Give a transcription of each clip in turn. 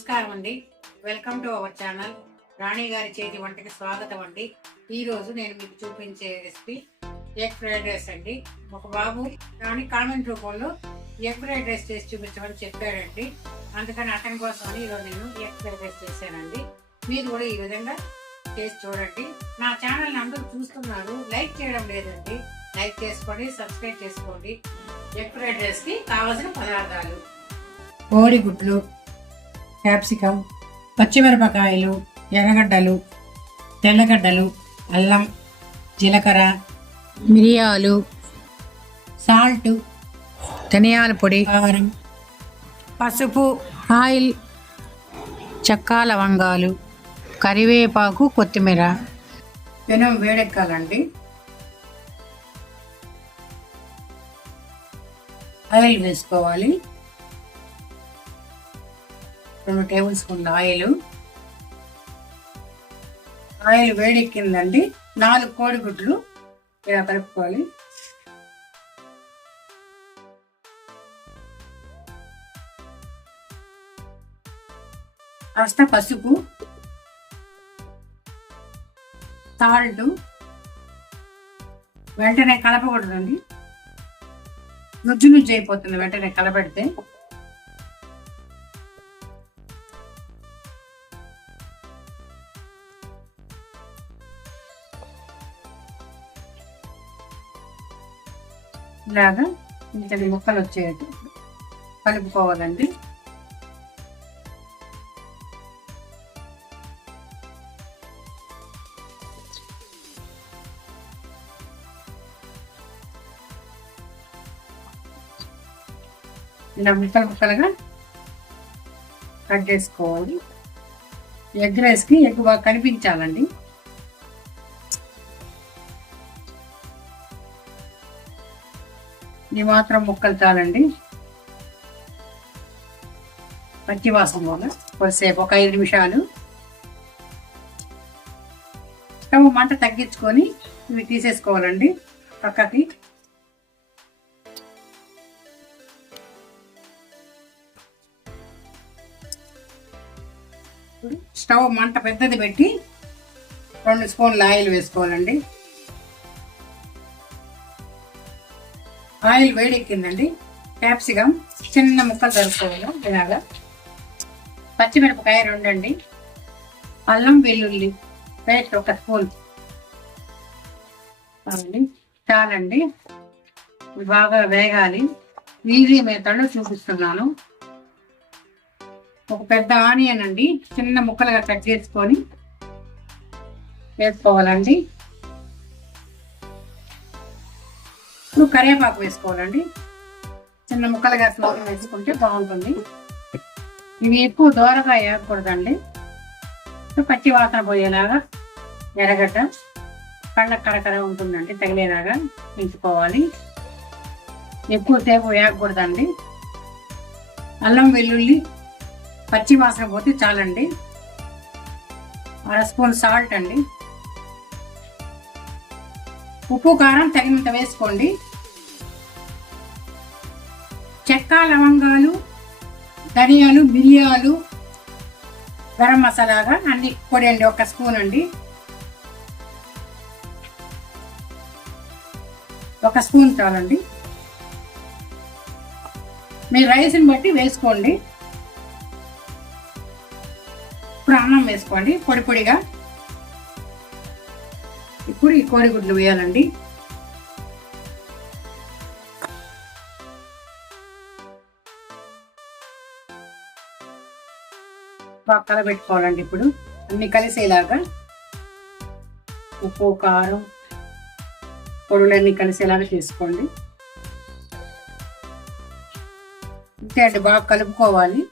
నమస్కారం అండి. Welcome to our channel. Rani గారి చేతి వంటకి స్వాగతం అండి. ఈరోజు నేను మీకు చూపించే రెసిపీ ఎగ్ ఫ్రైడ్ రైస్ అండి. ఒక బాబు దాని కామెంట్ రూపంలో ఎగ్ ఫ్రైడ్ రైస్ చేసి చూపించమని చెప్పాడండి. అందుకని అతని కోసమని ఈరోజు నేను ఎగ్ ఫ్రైడ్ రైస్ చేశానండి. మీరు కూడా ఈ విధంగా చేసి చూడండి. నా ఛానల్ని అందరూ చూస్తున్నారు, లైక్ చేయడం లేదండి. లైక్ చేసుకోండి, సబ్స్క్రైబ్ చేసుకోండి. ఎగ్ ఫ్రైడ్ రైస్కి కావాల్సిన పదార్థాలు: కోడిగుడ్లు, క్యాప్సికం, పచ్చిమిరపకాయలు, ఎర్రగడ్డలు, తెల్లగడ్డలు, అల్లం, జీలకర్ర, మిరియాలు, సాల్ట్, ధనియాల పొడి, కారం, పసుపు, ఆయిల్, చెక్క లవంగాలు, కరివేపాకు, కొత్తిమీర. పెనం వేడెక్కాలండి. ఆయిల్ వేసుకోవాలి. 2 టేబుల్ స్పూన్ల ఆయిల్ వేడెక్కిందండి. 4 కోడిగుడ్లు ఇలా కలుపుకోవాలి. కాస్త పసుపు, సాల్ట్. వెంటనే కలపకూడదండి, నుజ్జు అయిపోతుంది వెంటనే కలపెడితే. ఇలాగా ఇంతటి ముక్కలు వచ్చేట్టు కలుపుకోవాలండి. ఇలా ముక్కలుగా కట్ చేసుకోవాలి. ఎగ్ రైస్కి ఎగ్ బాగా కనిపించాలండి. ఇది మాత్రం ముక్కలు చాలండి. పచ్చి వాసన వల్ల కొద్దిసేపు ఒక 5 నిమిషాలు స్టవ్ మంట తగ్గించుకొని ఇవి తీసేసుకోవాలండి పక్కకి. స్టవ్ మంట పెద్దది పెట్టి 2 స్పూన్ల ఆయిల్ వేసుకోవాలండి. ఆయిల్ వేడెక్కిందండి. క్యాప్సికం చిన్న ముక్కలు తరుపుకోవాలి ఇలాగా. పచ్చిమిరపకాయ 2 అండి. అల్లం వెల్లుల్లి పేస్ట్ 1 స్పూన్ చాలండి. బాగా వేగాలి. ఈజీ మెథడ్లో చూపిస్తున్నాను. ఒక పెద్ద ఆనియన్ అండి, చిన్న ముక్కలుగా కట్ చేసుకొని వేసుకోవాలండి. ఇప్పుడు కరివేపాకు వేసుకోవాలండి. చిన్న ముక్కలుగా స్లోగా వేసుకుంటే బాగుంటుంది. ఇవి ఎక్కువ దూరగా వేయకూడదండి. పచ్చి వాసన పోయేలాగా ఎర్రగడ్డ కళ్ళ కరకర ఉంటుందండి, తగిలేలాగా పెంచుకోవాలి. ఎక్కువసేపు వేయకూడదండి. అల్లం వెల్లుల్లి పచ్చి వాసన పోతే చాలండి. 1 స్పూన్ సాల్ట్ అండి. ఉప్పు కారం తగినంత వేసుకోండి. చెక్క లవంగాలు, ధనియాలు, మిరియాలు, గరం మసాలాగా అన్ని పొడి అండి. 1 స్పూన్ అండి. 1 స్పూన్ చాలండి. మీ రైస్ని బట్టి వేసుకోండి. ఇప్పుడు అన్నం వేసుకోండి పొడి పొడిగా. ఇప్పుడు ఈ కోడిగుడ్లు వేయాలండి. బాగా కలబెట్టుకోవాలండి. ఇప్పుడు అన్ని కలిసేలాగా ఉప్పు కారం పొడులన్నీ కలిసేలాగా చేసుకోండి. ఇంతే అండి, బాగా కలుపుకోవాలి.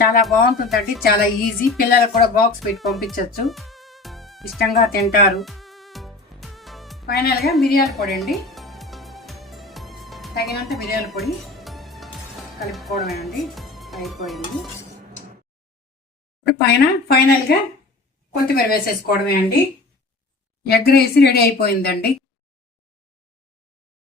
చాలా బాగుంటుందండి, చాలా ఈజీ. పిల్లలకు కూడా బాక్స్ పెట్టి పంపించవచ్చు, ఇష్టంగా తింటారు. ఫైనల్గా మిరియాల పొడి అండి, తగినంత మిరియాల పొడి కలుపుకోవడమేనండి. అయిపోయింది. ఇప్పుడు ఫైనల్గా కొత్తిమీర వేసేసుకోవడమే అండి. ఎగ్ రైస్ రెడీ అయిపోయిందండి.